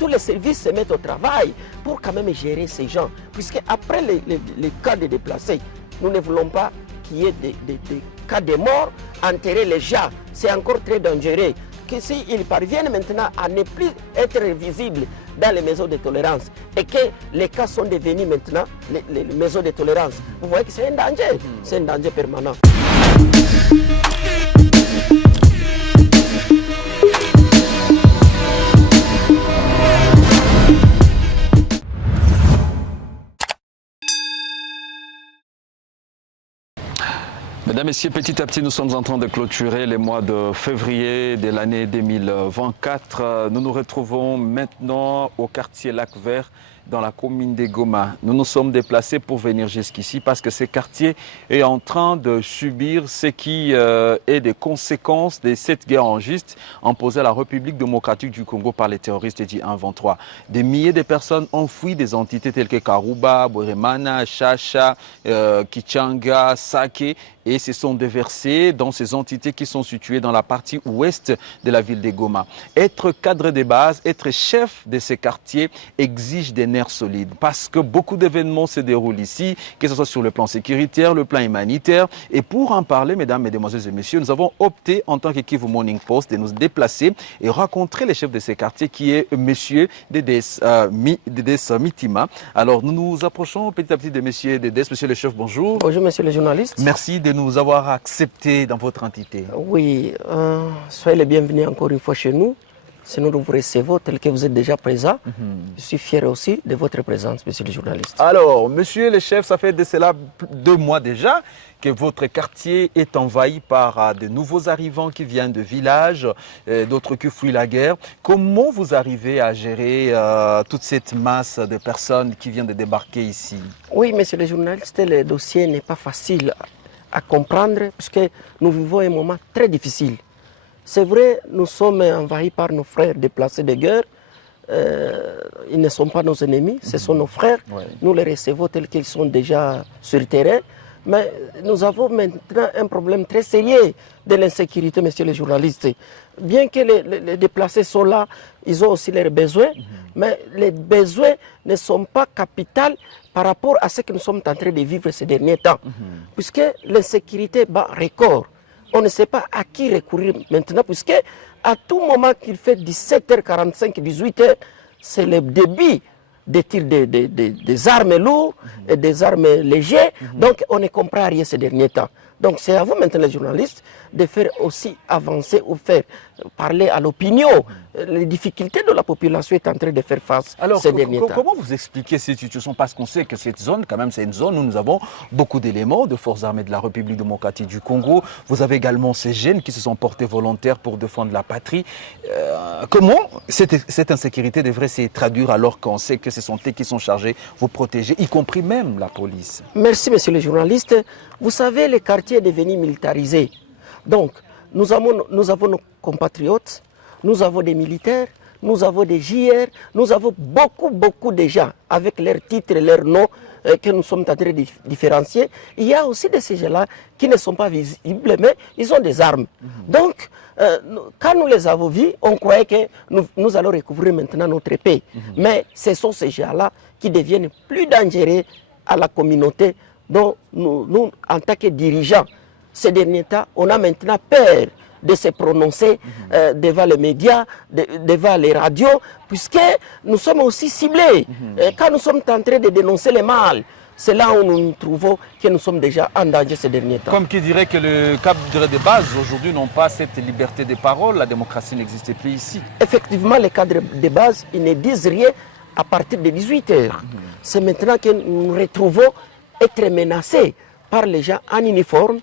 tous les services se mettent au travail pour quand même gérer ces gens. Puisque après les cas de déplacés, nous ne voulons pas qu'il y ait des cas de mort, enterrer les gens. C'est encore très dangereux. Que s'ils parviennent maintenant à ne plus être visibles dans les maisons de tolérance et que les cas sont devenus maintenant les maisons de tolérance, vous voyez que c'est un danger. C'est un danger permanent. Mesdames, Messieurs, petit à petit, nous sommes en train de clôturer les mois de février de l'année 2024. Nous nous retrouvons maintenant au quartier Lac Vert, dans la commune de Goma. Nous nous sommes déplacés pour venir jusqu'ici parce que ce quartier est en train de subir ce qui est des conséquences de cette guerre injuste imposée à la République démocratique du Congo par les terroristes du 1-23. Des milliers de personnes ont fui des entités telles que Karouba, Bweremana, Chacha, Kichanga, Sake et se sont déversés dans ces entités qui sont situées dans la partie ouest de la ville de Goma. Être cadre de base, être chef de ces quartiers exige des nerfs solides parce que beaucoup d'événements se déroulent ici, que ce soit sur le plan sécuritaire, le plan humanitaire. Et pour en parler, mesdames, mesdemoiselles et messieurs, nous avons opté en tant qu'équipe Morning Post de nous déplacer et rencontrer les chefs de ces quartiers qui est monsieur Dedes Mitima. Alors nous nous approchons petit à petit de monsieur Dedes. Monsieur le chef, bonjour. Bonjour monsieur le journaliste. Merci de nous avoir acceptés dans votre entité. Oui, soyez les bienvenus encore une fois chez nous. C'est nous vous recevons tel que vous êtes déjà présent. Je suis fier aussi de votre présence, monsieur le journaliste. Alors, monsieur le chef, ça fait de cela 2 mois déjà que votre quartier est envahi par de nouveaux arrivants qui viennent de villages, d'autres qui fuient la guerre. Comment vous arrivez à gérer toute cette masse de personnes qui viennent de débarquer ici? Oui, monsieur le journaliste, le dossier n'est pas facile à comprendre puisque nous vivons un moment très difficile. C'est vrai, nous sommes envahis par nos frères déplacés de guerre. Ils ne sont pas nos ennemis, ce sont nos frères. Ouais. Nous les recevons tels qu'ils sont déjà sur le terrain. Mais nous avons maintenant un problème très sérieux de l'insécurité, monsieur le journaliste. Bien que les déplacés sont là, ils ont aussi leurs besoins, mais les besoins ne sont pas capitaux par rapport à ce que nous sommes en train de vivre ces derniers temps. Puisque l'insécurité bat record. On ne sait pas à qui recourir maintenant, puisque à tout moment qu'il fait 17h45, 18h, c'est le début des tirs des armes lourdes et des armes légères. Donc on ne comprend rien ces derniers temps. Donc c'est à vous maintenant les journalistes de faire aussi avancer ou faire parler à l'opinion. Les difficultés de la population est en train de faire face ces derniers temps. Comment vous expliquez cette situation? Parce qu'on sait que cette zone, quand même, c'est une zone où nous avons beaucoup d'éléments de forces armées de la République démocratique du Congo. Vous avez également ces jeunes qui se sont portés volontaires pour défendre la patrie. Comment cette insécurité devrait se traduire alors qu'on sait que ce sont eux qui sont chargés de vous protéger, y compris même la police? Merci, monsieur le journaliste. Vous savez, le quartier est devenu militarisé. Donc, nous avons nos compatriotes, nous avons des militaires, nous avons des JR, nous avons beaucoup de gens avec leurs titres et leurs noms que nous sommes en train de différencier. Il y a aussi de ces gens-là qui ne sont pas visibles, mais ils ont des armes. Donc, quand nous les avons vus, on croyait que nous allons recouvrir maintenant notre paix. Mais ce sont ces gens-là qui deviennent plus dangereux à la communauté dont nous en tant que dirigeants, ces derniers temps, on a maintenant peur de se prononcer devant les médias, devant les radios, puisque nous sommes aussi ciblés. Quand nous sommes en train de dénoncer le mal, c'est là où nous nous trouvons que nous sommes déjà en danger ces derniers temps. Comme qui dirait que le cadre de base aujourd'hui n'ont pas cette liberté de parole, la démocratie n'existe plus ici. Effectivement, les cadres de base, ils ne disent rien à partir de 18h. C'est maintenant que nous nous retrouvons être menacés par les gens en uniforme,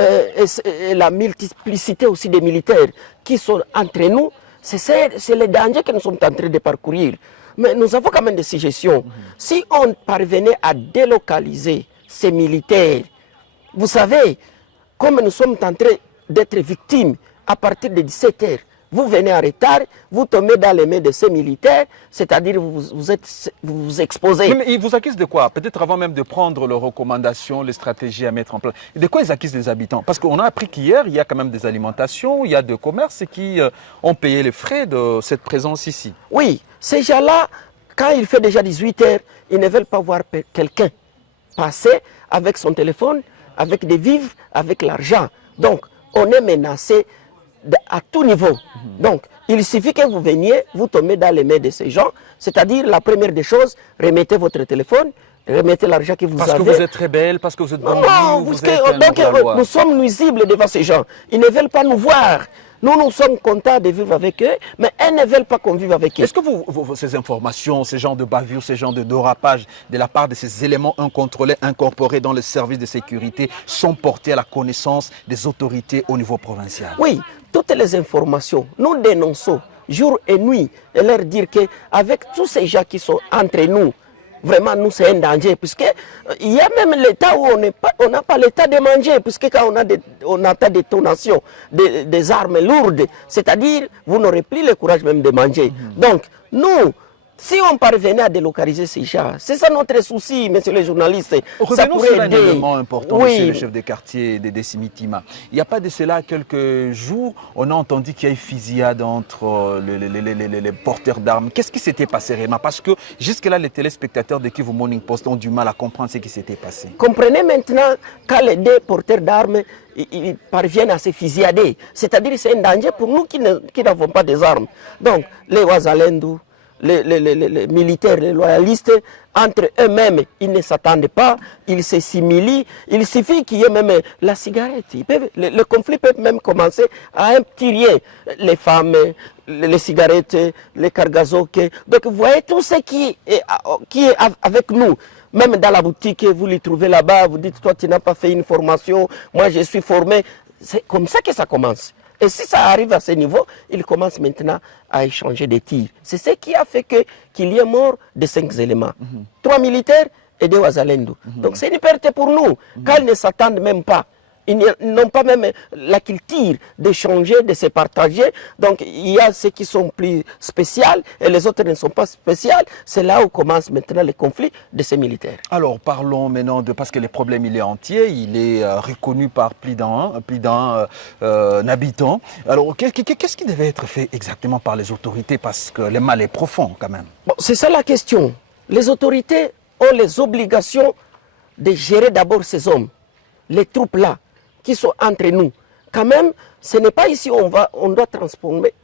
et la multiplicité aussi des militaires qui sont entre nous, c'est le danger que nous sommes en train de parcourir. Mais nous avons quand même des suggestions. Si on parvenait à délocaliser ces militaires, vous savez, comme nous sommes en train d'être victimes à partir de 17h, vous venez en retard, vous tombez dans les mains de ces militaires, c'est-à-dire vous vous exposez. Mais ils vous accusent de quoi? Peut-être avant même de prendre leurs recommandations, les stratégies à mettre en place. De quoi ils accusent les habitants? Parce qu'on a appris qu'hier, il y a quand même des alimentations, il y a des commerces qui ont payé les frais de cette présence ici. Oui, ces gens-là, quand il fait déjà 18 heures, ils ne veulent pas voir quelqu'un passer avec son téléphone, avec des vivres, avec l'argent. Donc, on est menacé à tout niveau. Donc, il suffit que vous veniez, vous tombez dans les mains de ces gens, c'est-à-dire la première des choses, remettez votre téléphone, remettez l'argent que vous avez. Parce que vous êtes rebelle, parce que vous êtes bandit, non, vous parce êtes que nous sommes nuisibles devant ces gens. Ils ne veulent pas nous voir. Nous sommes contents de vivre avec eux, mais elles ne veulent pas qu'on vive avec eux. Est-ce que ces informations, ces genres de bavures, ces genres de dérapage de la part de ces éléments incontrôlés, incorporés dans les services de sécurité, sont portés à la connaissance des autorités au niveau provincial? Oui, toutes les informations, nous dénonçons jour et nuit et leur dire qu'avec tous ces gens qui sont entre nous, vraiment, nous, c'est un danger, puisqu'il y a même l'état où on n'a pas l'état de manger, puisque quand on entend des détonations, des armes lourdes, c'est-à-dire, vous n'aurez plus le courage même de manger. Donc, nous, si on parvenait à délocaliser ces gens, c'est ça notre souci, messieurs les journalistes. Ça pourrait sur un aider. élément important, Oui. monsieur le chef de quartier de Simitima. Il n'y a pas de cela quelques jours, on a entendu qu'il y a eu fusillade entre les porteurs d'armes. Qu'est-ce qui s'était passé réellement? Parce que jusque-là, les téléspectateurs de Kivu Morning Post ont du mal à comprendre ce qui s'était passé. Comprenez maintenant, quand les deux porteurs d'armes ils parviennent à se fusiller, c'est-à-dire c'est un danger pour nous qui n'avons pas des armes. Donc, les Ouazalendou, les militaires, les loyalistes, entre eux-mêmes, ils ne s'attendent pas, ils se similient. Il suffit qu'il y ait même la cigarette. Le conflit peut même commencer à un petit rien. Les femmes, les cigarettes, les cargazoks. Donc vous voyez tout ce qui est avec nous. Même dans la boutique, vous les trouvez là-bas, vous dites, toi tu n'as pas fait une formation, moi je suis formé. C'est comme ça que ça commence. Et si ça arrive à ce niveau, il commence maintenant à échanger des tirs. C'est ce qui a fait qu'il y ait mort de 5 éléments. 3 militaires et 2 Ouazalendou. Donc c'est une perte pour nous, quand ils ne s'attendent même pas. Ils n'ont pas même la culture d'échanger, de se partager. Donc il y a ceux qui sont plus spéciaux et les autres ne sont pas spéciaux. C'est là où commence maintenant le conflit de ces militaires. Alors parlons maintenant parce que le problème il est entier, il est reconnu par plus d'un habitant. Alors qu'est-ce qui devait être fait exactement par les autorités, parce que le mal est profond quand même? Bon, c'est ça la question. Les autorités ont les obligations de gérer d'abord ces hommes, les troupes là, qui sont entre nous. Quand même, ce n'est pas ici où on doit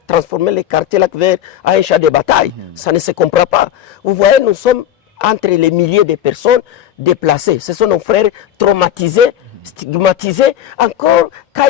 transformer les quartiers Lac Vert en un champ de bataille. Ça ne se comprend pas. Vous voyez, nous sommes entre les milliers de personnes déplacées. Ce sont nos frères traumatisés, stigmatisés. Encore, quand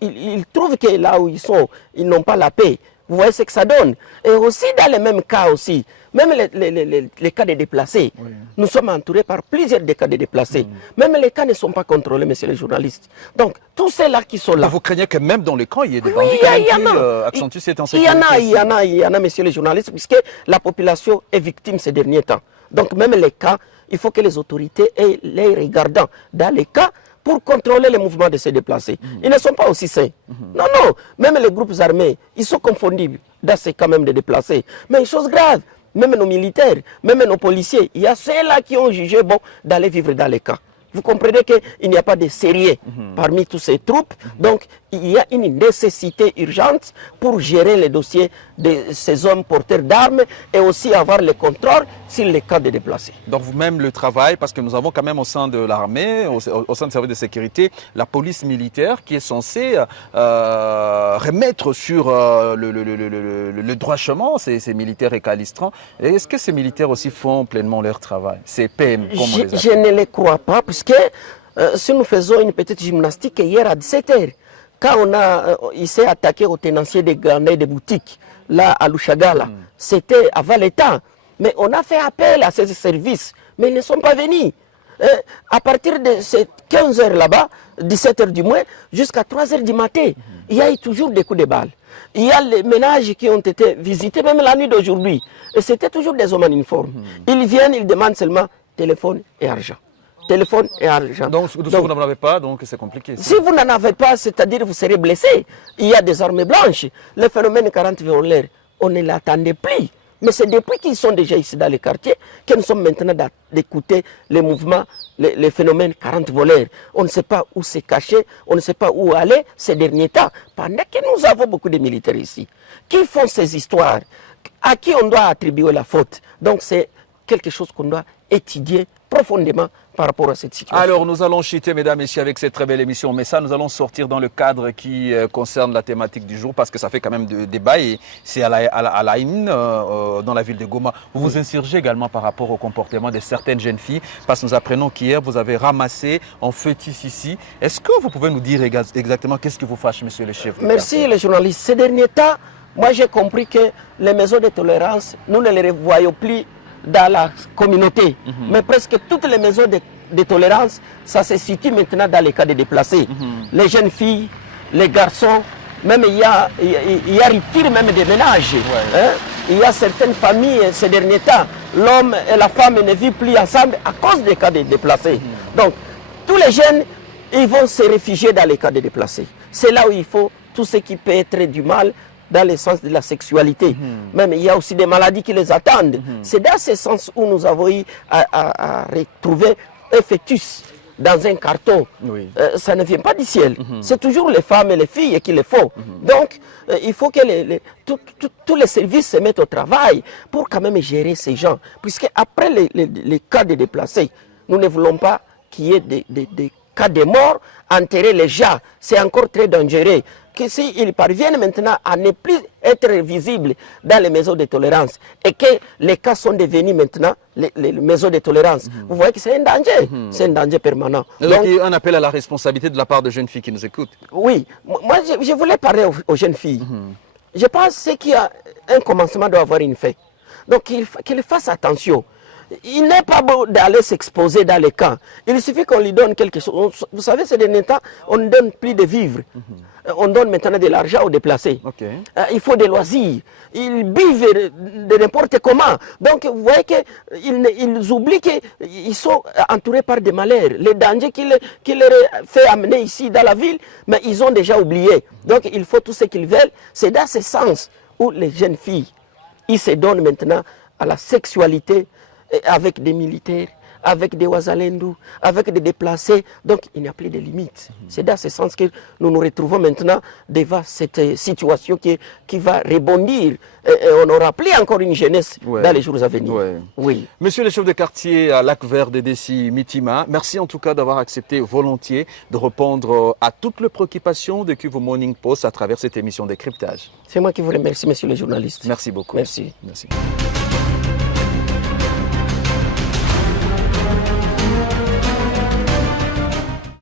ils trouvent que là où ils sont, ils n'ont pas la paix. Vous voyez ce que ça donne. Et aussi dans les mêmes cas aussi, même les cas de déplacés, oui. Nous sommes entourés par plusieurs des cas de déplacés. Même les cas ne sont pas contrôlés, messieurs les journalistes. Donc, tous ceux-là qui sont là... Mais vous craignez que même dans les camps, il y ait des bandits qui accentuent cette insécurité? Il y en a, messieurs les journalistes, puisque la population est victime ces derniers temps. Donc, même les cas, il faut que les autorités aient les regardants dans les cas pour contrôler les mouvements de ces déplacés. Ils ne sont pas aussi sains. Non, non, même les groupes armés, ils sont confondables dans ces cas même de déplacés. Mais une chose grave, même nos militaires, même nos policiers, il y a ceux-là qui ont jugé bon d'aller vivre dans les camps. Vous comprenez qu'il n'y a pas de sérieux parmi toutes ces troupes. Donc, il y a une nécessité urgente pour gérer les dossiers de ces hommes porteurs d'armes et aussi avoir le contrôle sur les cas de déplacés. Donc, vous-même, le travail, parce que nous avons quand même au sein de l'armée, au sein du service de sécurité, la police militaire qui est censée remettre sur le droit chemin ces militaires récalcitrants. Est-ce que ces militaires aussi font pleinement leur travail? Ces PM, comme on les appelle? Je ne les crois pas, puisque si nous faisons une petite gymnastique hier à 17h, quand il s'est attaqué aux tenanciers des grands de boutiques, là à Louchagala, c'était avant l'État. Mais on a fait appel à ces services, mais ils ne sont pas venus. À partir de ces 15h là-bas, 17h du moins, jusqu'à 3h du matin, il y a eu toujours des coups de balles. Il y a les ménages qui ont été visités, même la nuit d'aujourd'hui. Et c'était toujours des hommes en uniforme. Ils viennent, ils demandent seulement téléphone et argent. téléphone et argent. Donc, si vous n'en avez pas, donc c'est compliqué. Si vous n'en avez pas, c'est-à-dire vous serez blessé. Il y a des armes blanches. Le phénomène 40 voleurs, on ne l'attendait plus. Mais c'est depuis qu'ils sont déjà ici dans les quartiers que nous sommes maintenant d'écouter les mouvements, les phénomènes 40 voleurs. On ne sait pas où se cacher, on ne sait pas où aller ces derniers temps. Pendant que nous avons beaucoup de militaires ici, qui font ces histoires, à qui on doit attribuer la faute. Donc c'est quelque chose qu'on doit étudier profondément par rapport à cette situation. Alors nous allons chuter, mesdames et messieurs, avec cette très belle émission. Mais ça, nous allons sortir dans le cadre qui concerne la thématique du jour, parce que ça fait quand même débat et c'est à la une dans la ville de Goma. Vous vous insurgez également par rapport au comportement de certaines jeunes filles, parce que nous apprenons qu'hier, vous avez ramassé un fœtus ici. Est-ce que vous pouvez nous dire exactement qu'est-ce qui vous fâche, monsieur le chef? Merci les journalistes. Ces derniers temps, moi j'ai compris que les maisons de tolérance, nous ne les voyons plus dans la communauté. Mais presque toutes les maisons de tolérance, ça se situe maintenant dans les cas de déplacés. Les jeunes filles, les garçons, même il y a rupture même des ménages. Hein? Il y a certaines familles ces derniers temps, l'homme et la femme ne vivent plus ensemble à cause des cas de déplacés. Donc, tous les jeunes, ils vont se réfugier dans les cas de déplacés. C'est là où il faut tout ce qui peut être du mal dans le sens de la sexualité. Même il y a aussi des maladies qui les attendent. C'est dans ce sens où nous avons eu à retrouver un fœtus dans un carton. Ça ne vient pas du ciel. C'est toujours les femmes et les filles qui le font. Donc, il faut que tous les services se mettent au travail pour quand même gérer ces gens. Puisque après les cas de déplacés, nous ne voulons pas qu'il y ait des cas de mort, enterrer les gens. C'est encore très dangereux. Que s'ils parviennent maintenant à ne plus être visibles dans les maisons de tolérance et que les cas sont devenus maintenant les maisons de tolérance, vous voyez que c'est un danger, c'est un danger permanent. Donc, un appel à la responsabilité de la part de jeunes filles qui nous écoutent. Oui, moi je voulais parler aux jeunes filles. Je pense qu'il y a un commencement doit avoir une fin. Donc qu'ils fassent attention. Il n'est pas beau d'aller s'exposer dans les camps. Il suffit qu'on lui donne quelque chose. Vous savez, ces derniers temps, on ne donne plus de vivres. On donne maintenant de l'argent aux déplacés. Il faut des loisirs. Ils bivent de n'importe comment. Donc, vous voyez qu'ils oublient qu'ils sont entourés par des malheurs. Les dangers qui leur fait amener ici dans la ville, mais ils ont déjà oublié. Donc, il faut tout ce qu'ils veulent. C'est dans ce sens où les jeunes filles, ils se donnent maintenant à la sexualité avec des militaires, avec des Ouazalendou, avec des déplacés. Donc, il n'y a plus de limites. C'est dans ce sens que nous nous retrouvons maintenant devant cette situation qui va rebondir. Et on n'aura plus encore une jeunesse dans les jours à venir. Oui. Monsieur le chef de quartier à Lac-Vert de Dessy Mitima, merci en tout cas d'avoir accepté volontiers de répondre à toutes les préoccupations de Kivu Morning Post à travers cette émission de cryptage. C'est moi qui vous remercie, monsieur le journaliste. Merci beaucoup. Merci. Merci.